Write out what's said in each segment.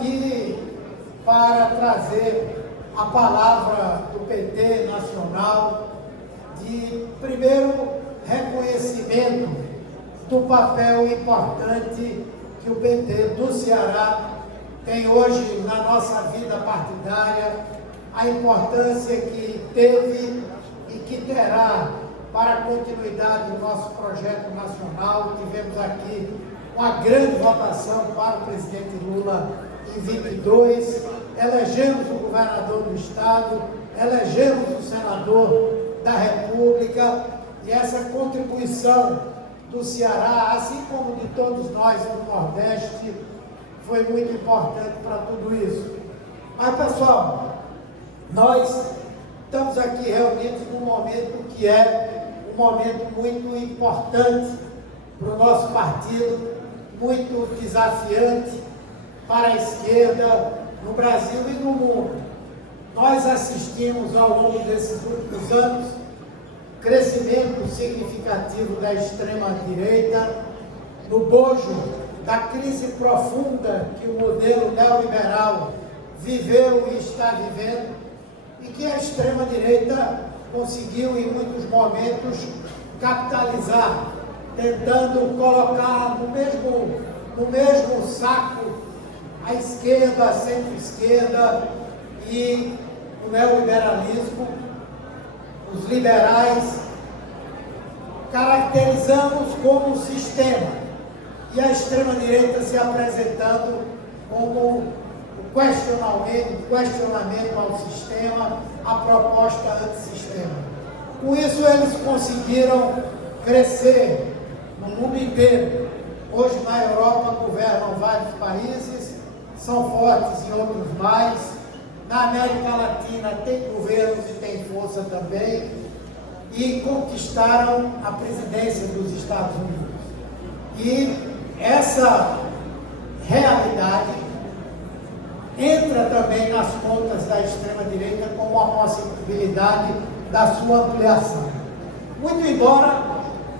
aqui para trazer a palavra do PT nacional de, primeiro, reconhecimento do papel importante que o PT do Ceará tem hoje na nossa vida partidária, a importância que teve e que terá para a continuidade do nosso projeto nacional. Tivemos aqui uma grande votação para o presidente Lula em 22, elegemos o governador do estado, elegemos o senador da República, e essa contribuição do Ceará, assim como de todos nós no Nordeste, foi muito importante para tudo isso. Mas, pessoal, nós estamos aqui reunidos num momento que é um momento muito importante para o nosso partido, muito desafiante para a esquerda no Brasil e no mundo. Nós assistimos ao longo desses últimos anos crescimento significativo da extrema-direita, no bojo da crise profunda que o modelo neoliberal viveu e está vivendo, e que a extrema-direita conseguiu, em muitos momentos, capitalizar, tentando colocar no mesmo saco a esquerda, a centro-esquerda e o neoliberalismo, os liberais. Caracterizamos como sistema, e a extrema-direita se apresentando como o questionamento ao sistema, a proposta antissistema. Com isso, eles conseguiram crescer no mundo inteiro. Hoje, na Europa, governam vários países, são fortes em outros mais. Na América Latina, tem governos e tem força também, e conquistaram a presidência dos Estados Unidos. E essa realidade entra também nas contas da extrema-direita como uma possibilidade da sua ampliação. Muito embora,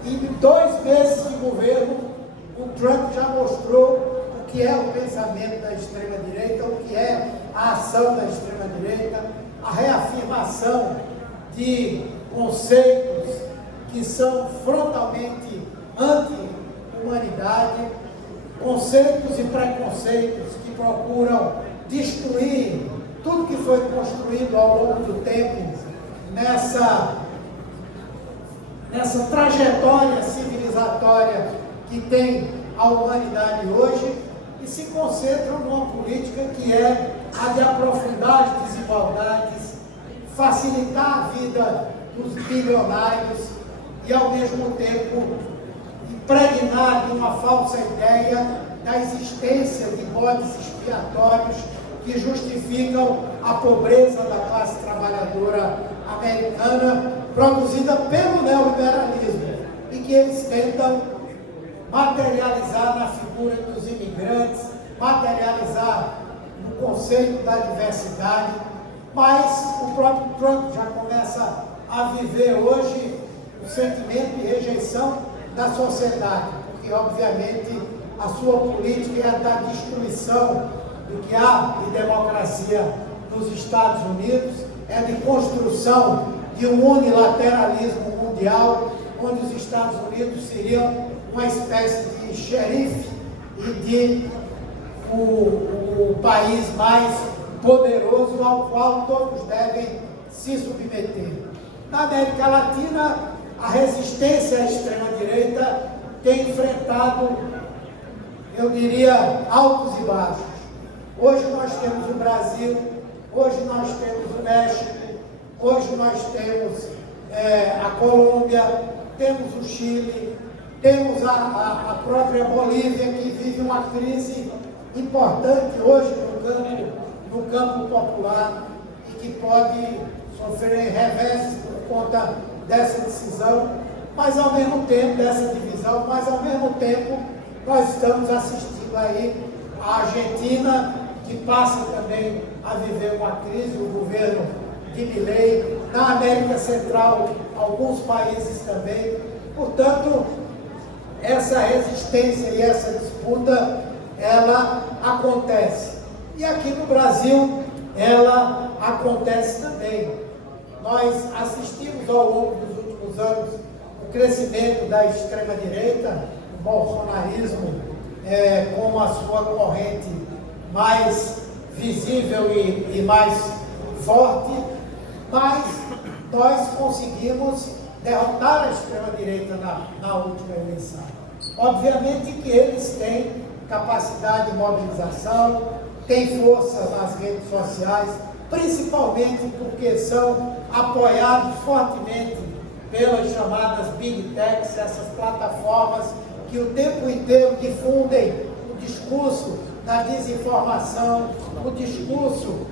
em 2 meses de governo, o Trump já mostrou o que é o pensamento da extrema-direita, o que é a ação da extrema-direita, a reafirmação de conceitos que são frontalmente anti-humanidade, conceitos e preconceitos que procuram destruir tudo que foi construído ao longo do tempo nessa trajetória civilizatória que tem a humanidade hoje, e se concentram numa política que é a de aprofundar as desigualdades, facilitar a vida dos bilionários e, ao mesmo tempo, impregnar de uma falsa ideia da existência de bodes expiatórios que justificam a pobreza da classe trabalhadora americana, produzida pelo neoliberalismo, e que eles tentam materializar na figura dos imigrantes, materializar no conceito da diversidade. Mas o próprio Trump já começa a viver hoje o sentimento de rejeição da sociedade, porque, obviamente, a sua política é a da destruição do que há de democracia nos Estados Unidos, é de construção de um unilateralismo mundial, onde os Estados Unidos seriam uma espécie de xerife e de o país mais poderoso ao qual todos devem se submeter. Na América Latina, a resistência à extrema-direita tem enfrentado, eu diria, altos e baixos. Hoje nós temos o Brasil, hoje nós temos o México, hoje nós temos a Colômbia, temos o Chile, temos a própria Bolívia, que vive uma crise importante hoje no campo popular, e que pode sofrer reverses por conta dessa decisão, mas ao mesmo tempo, dessa divisão, mas ao mesmo tempo nós estamos assistindo aí a Argentina, que passa também a viver uma crise, o governo de Milei, na América Central, alguns países também. Portanto, essa resistência e essa disputa, ela acontece. E aqui no Brasil, ela acontece também. Nós assistimos ao longo dos últimos anos o crescimento da extrema-direita, o bolsonarismo como a sua corrente mais visível e mais forte, mas nós conseguimos derrotar a extrema-direita na última eleição. Obviamente que eles têm capacidade de mobilização, têm força nas redes sociais, principalmente porque são apoiados fortemente pelas chamadas Big Techs, essas plataformas que o tempo inteiro difundem o discurso da desinformação, o discurso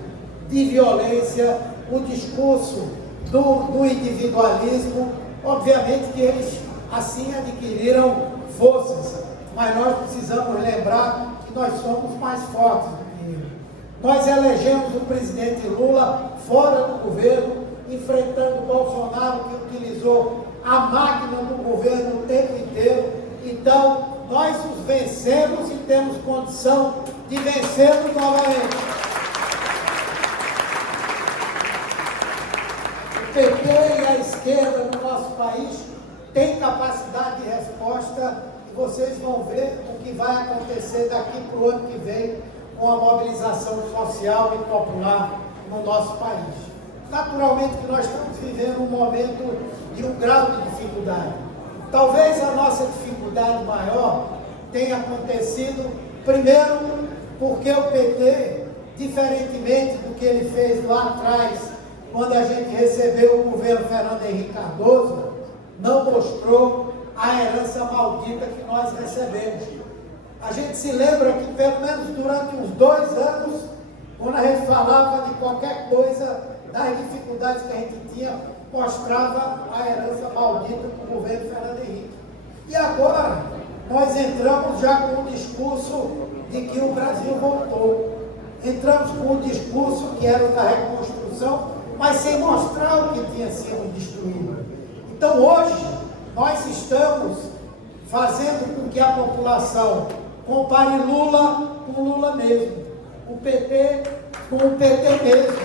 de violência, o discurso do individualismo. Obviamente que eles assim adquiriram forças, mas nós precisamos lembrar que nós somos mais fortes do que eles. Nós elegemos o presidente Lula fora do governo, enfrentando o Bolsonaro, que utilizou a máquina do governo o tempo inteiro. Então, nós os vencemos e temos condição de vencê-los novamente. O PT e a esquerda no nosso país têm capacidade de resposta e vocês vão ver o que vai acontecer daqui para o ano que vem com a mobilização social e popular no nosso país. Naturalmente que nós estamos vivendo um momento de um grau de dificuldade. Talvez a nossa dificuldade maior tenha acontecido, primeiro, porque o PT, diferentemente do que ele fez lá atrás, quando a gente recebeu o governo Fernando Henrique Cardoso, não mostrou a herança maldita que nós recebemos. A gente se lembra que, pelo menos durante uns 2 anos, quando a gente falava de qualquer coisa, das dificuldades que a gente tinha, mostrava a herança maldita do governo Fernando Henrique. E agora, nós entramos já com o discurso de que o Brasil voltou. Entramos com o discurso que era o da reconstrução, mas sem mostrar o que tinha sido destruído. Então, hoje, nós estamos fazendo com que a população compare Lula com Lula mesmo, o PT com o PT mesmo.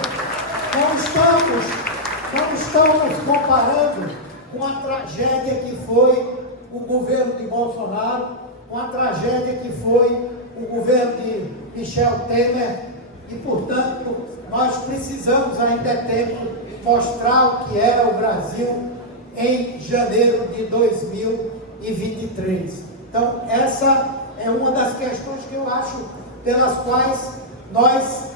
Não estamos comparando com a tragédia que foi o governo de Bolsonaro, com a tragédia que foi o governo de Michel Temer, e, portanto, nós precisamos, ainda é tempo, mostrar o que era o Brasil em janeiro de 2023. Então, essa é uma das questões que eu acho pelas quais nós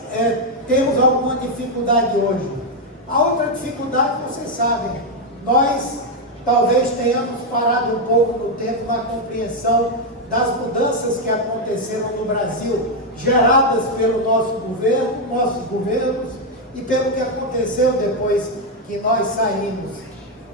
temos alguma dificuldade hoje. A outra dificuldade, vocês sabem, nós talvez tenhamos parado um pouco no tempo na compreensão das mudanças que aconteceram no Brasil, geradas pelo nosso governo, nossos governos, e pelo que aconteceu depois que nós saímos.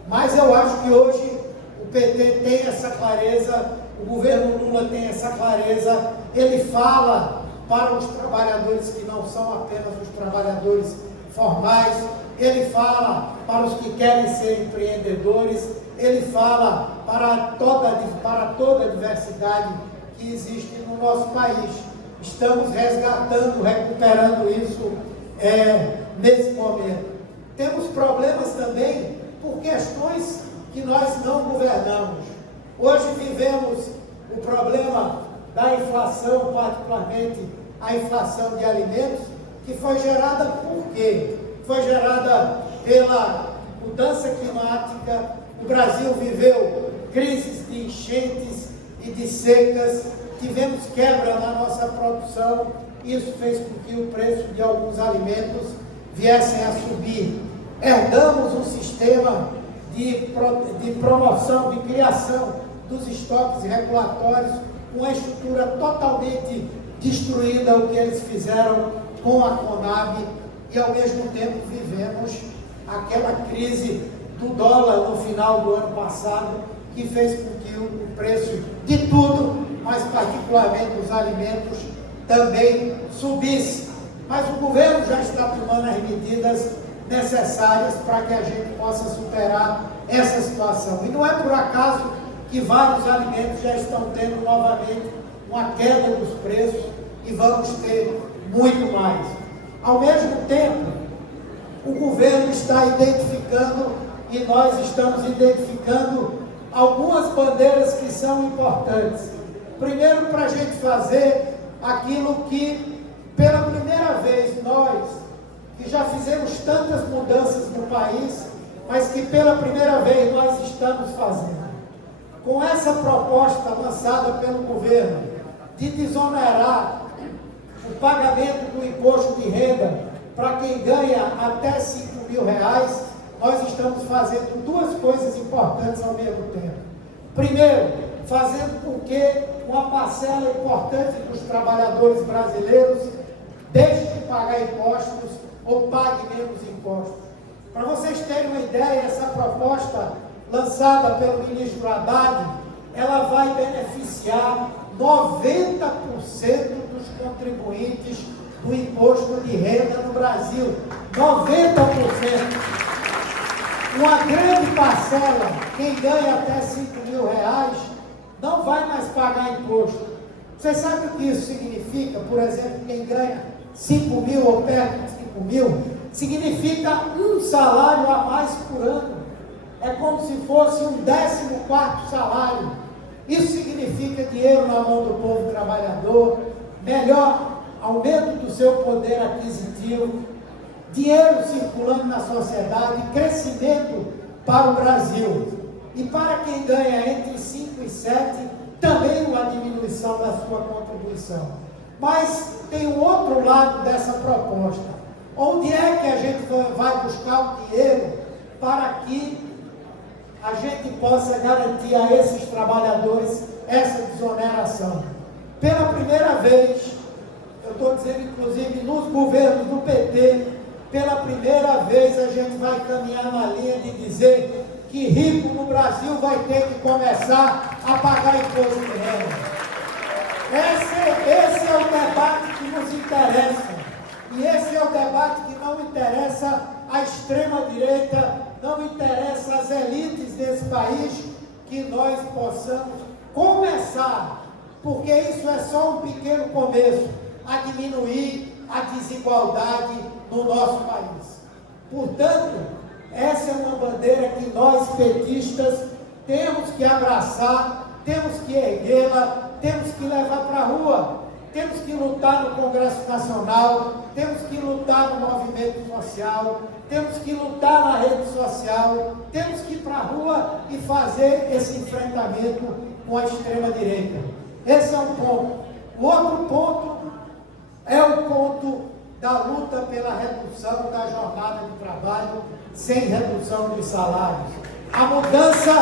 Mas eu acho que hoje o PT tem essa clareza, o governo Lula tem essa clareza, ele fala para os trabalhadores que não são apenas os trabalhadores formais, ele fala para os que querem ser empreendedores, ele fala para toda a diversidade que existe no nosso país. Estamos resgatando, recuperando isso nesse momento. Temos problemas também por questões que nós não governamos. Hoje vivemos o problema da inflação, particularmente a inflação de alimentos, que foi gerada por quê? Foi gerada pela mudança climática. O Brasil viveu crises de enchentes e de secas, tivemos quebra na nossa produção, isso fez com que o preço de alguns alimentos viessem a subir. Herdamos um sistema de promoção, de criação dos estoques regulatórios, uma estrutura totalmente destruída, o que eles fizeram com a Conab, e ao mesmo tempo vivemos aquela crise do dólar no final do ano passado, que fez com que o preço de tudo, mas particularmente dos alimentos, também subisse. Mas o governo já está tomando as medidas necessárias para que a gente possa superar essa situação. E não é por acaso que vários alimentos já estão tendo novamente uma queda dos preços e vamos ter muito mais. Ao mesmo tempo, o governo está identificando e nós estamos identificando algumas bandeiras que são importantes. Primeiro, para a gente fazer aquilo que, pela primeira vez, nós, que já fizemos tantas mudanças no país, mas que pela primeira vez nós estamos fazendo. Com essa proposta lançada pelo governo de desonerar o pagamento do imposto de renda para quem ganha até R$5.000, nós estamos fazendo duas coisas importantes ao mesmo tempo. Primeiro, fazendo com que uma parcela importante dos trabalhadores brasileiros deixe de pagar impostos ou pague menos impostos. Para vocês terem uma ideia, essa proposta lançada pelo ministro Haddad, ela vai beneficiar 90% dos contribuintes do imposto de renda no Brasil. 90%. Uma grande parcela, quem ganha até R$5.000, não vai mais pagar imposto. Vocês sabem o que isso significa? Por exemplo, quem ganha 5.000 ou perto de 5.000, significa um salário a mais por ano. É como se fosse um 14º salário. Isso significa dinheiro na mão do povo trabalhador, melhor aumento do seu poder aquisitivo, dinheiro circulando na sociedade, crescimento para o Brasil. E para quem ganha entre 5 e 7, também uma diminuição da sua contribuição. Mas tem um outro lado dessa proposta. Onde é que a gente vai buscar o dinheiro para que a gente possa garantir a esses trabalhadores essa desoneração? Pela primeira vez, eu estou dizendo inclusive nos governos do PT, pela primeira vez a gente vai caminhar na linha de dizer que rico no Brasil vai ter que começar a pagar imposto de renda. Esse é o debate que nos interessa. E esse é o debate que não interessa à extrema-direita, não interessa às elites desse país, que nós possamos começar, porque isso é só um pequeno começo, a diminuir a desigualdade no nosso país. Portanto, essa é uma bandeira que nós petistas temos que abraçar, temos que erguê-la, temos que levar para a rua. Temos que lutar no Congresso Nacional, temos que lutar no movimento social, temos que lutar na rede social, temos que ir para a rua e fazer esse enfrentamento com a extrema-direita. Esse é um ponto. O outro ponto é o ponto da luta pela redução da jornada de trabalho sem redução dos salários. A mudança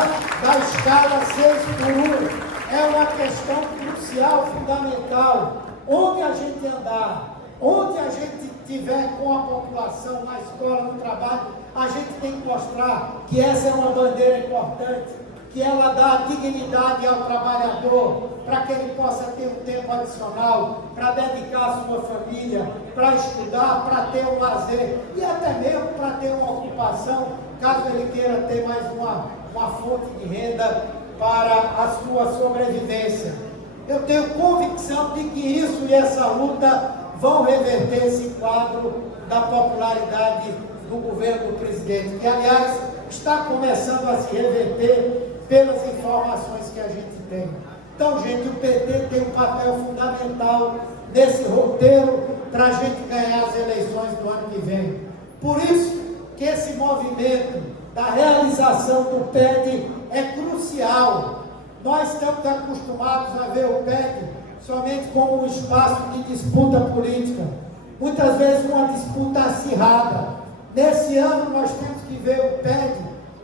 da escala 6x1 é uma questão crucial, fundamental. Onde a gente andar, onde a gente estiver com a população, na escola, no trabalho, a gente tem que mostrar que essa é uma bandeira importante, que ela dá dignidade ao trabalhador, para que ele possa ter um tempo adicional, para dedicar à sua família, para estudar, para ter um lazer, e até mesmo para ter uma ocupação, caso ele queira ter mais uma fonte de renda para a sua sobrevivência. Eu tenho convicção de que isso e essa luta vão reverter esse quadro da popularidade do governo do presidente, que, aliás, está começando a se reverter pelas informações que a gente tem. Então, gente, o PT tem um papel fundamental nesse roteiro para a gente ganhar as eleições do ano que vem. Por isso que esse movimento da realização do PED é crucial. Nós estamos acostumados a ver o PED somente como um espaço de disputa política, muitas vezes uma disputa acirrada. Nesse ano nós temos que ver o PED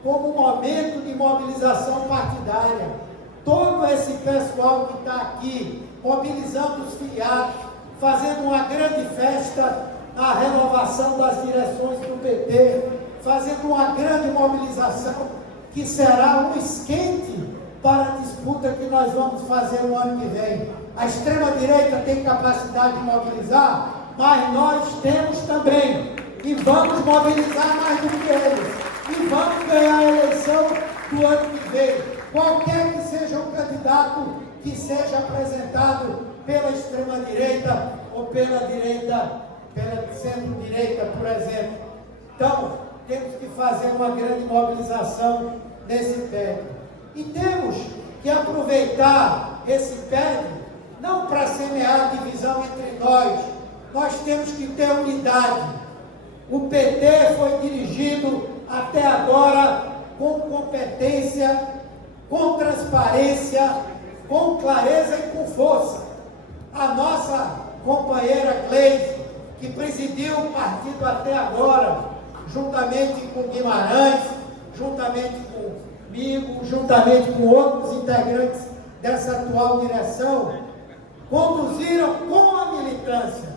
como um momento de mobilização partidária. Todo esse pessoal que está aqui, mobilizando os filiados, fazendo uma grande festa na renovação das direções do PT, fazendo uma grande mobilização que será um esquente para a disputa que nós vamos fazer no ano que vem. A extrema-direita tem capacidade de mobilizar, mas nós temos também, e vamos mobilizar mais do que eles, e vamos ganhar a eleição do ano que vem, qualquer que seja o candidato que seja apresentado pela extrema-direita ou pela direita pela centro-direita, por exemplo. Então, temos que fazer uma grande mobilização nesse PEC. E temos que aproveitar esse PEC não para semear divisão entre nós temos que ter unidade. O PT foi dirigido até agora com competência, com transparência, com clareza e com força. A nossa companheira Gleisi, que presidiu o partido até agora, juntamente com Guimarães, juntamente comigo, juntamente com outros integrantes dessa atual direção, conduziram com a militância,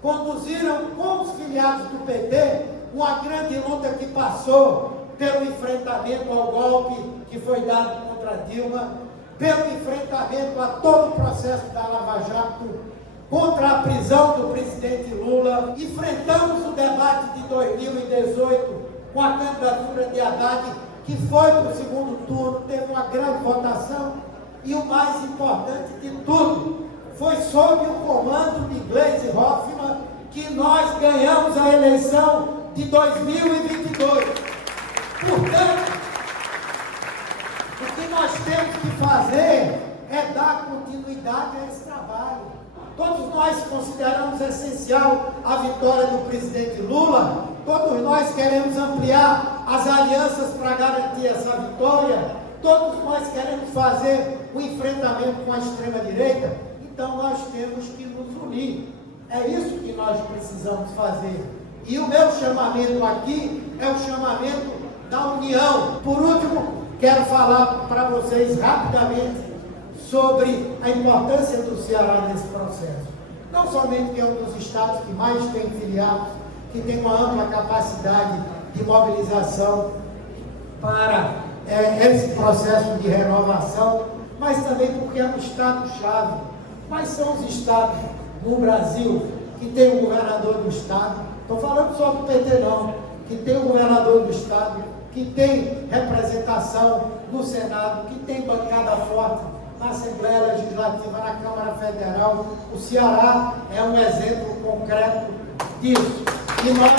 conduziram com os filiados do PT uma grande luta que passou pelo enfrentamento ao golpe que foi dado contra Dilma, pelo enfrentamento a todo o processo da Lava Jato, contra a prisão do presidente Lula. Enfrentamos o debate de 2018 com a candidatura de Haddad, que foi para o segundo turno, teve uma grande votação, e o mais importante de tudo, foi sob o comando de Gleisi Hoffmann que nós ganhamos a eleição de 2022. Portanto, o que nós temos que fazer é dar continuidade a esse trabalho. Todos nós consideramos essencial a vitória do presidente Lula, todos nós queremos ampliar as alianças para garantir essa vitória, todos nós queremos fazer o enfrentamento com a extrema-direita, então nós temos que nos unir. É isso que nós precisamos fazer. E o meu chamamento aqui é o chamamento da união. Por último, quero falar para vocês rapidamente sobre a importância do Ceará nesse processo. Não somente que é um dos estados que mais tem filiados, que tem uma ampla capacidade de mobilização para esse processo de renovação, mas também porque é um estado-chave. Quais são os estados no Brasil que tem um governador do estado? Estou falando só do PT não, que tem um governador do estado, que tem representação no Senado, que tem bancada forte na Assembleia Legislativa, na Câmara Federal. O Ceará é um exemplo concreto disso. E nós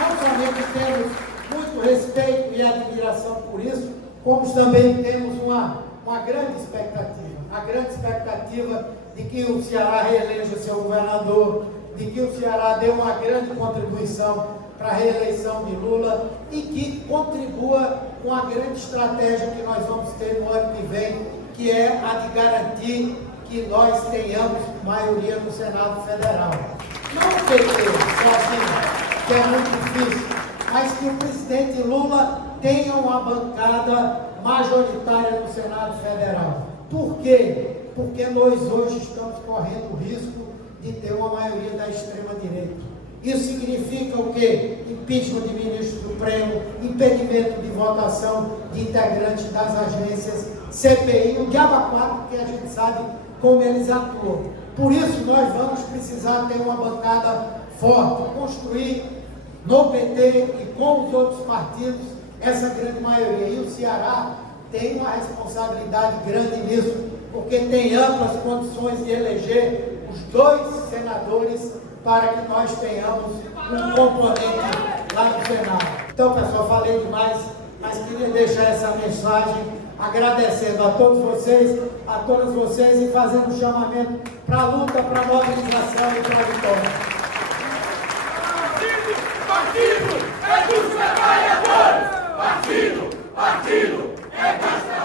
não somente temos muito respeito e admiração por isso, como também temos uma grande expectativa. A grande expectativa de que o Ceará reeleja seu governador, de que o Ceará dê uma grande contribuição para a reeleição de Lula e que contribua com a grande estratégia que nós vamos ter no ano que vem, que é a de garantir que nós tenhamos maioria no Senado Federal. Não o PT sozinho, que é muito difícil, mas que o presidente Lula tenha uma bancada majoritária no Senado Federal. Por quê? Porque nós hoje estamos correndo o risco de ter uma maioria da extrema-direita. Isso significa o quê? Impeachment de ministro supremo, impedimento de votação de integrantes das agências, CPI, o diabo 4, que a gente sabe como eles atuam. Por isso nós vamos precisar ter uma bancada forte, construir no PT e com os outros partidos essa grande maioria. E o Ceará tem uma responsabilidade grande nisso, porque tem amplas condições de eleger os 2 senadores para que nós tenhamos um componente lá no Senado. Então, pessoal, falei demais, mas queria deixar essa mensagem agradecendo a todos vocês, a todas vocês e fazendo um chamamento para a luta, para a mobilização e para a vitória. Partido é dos trabalhadores! Partido é das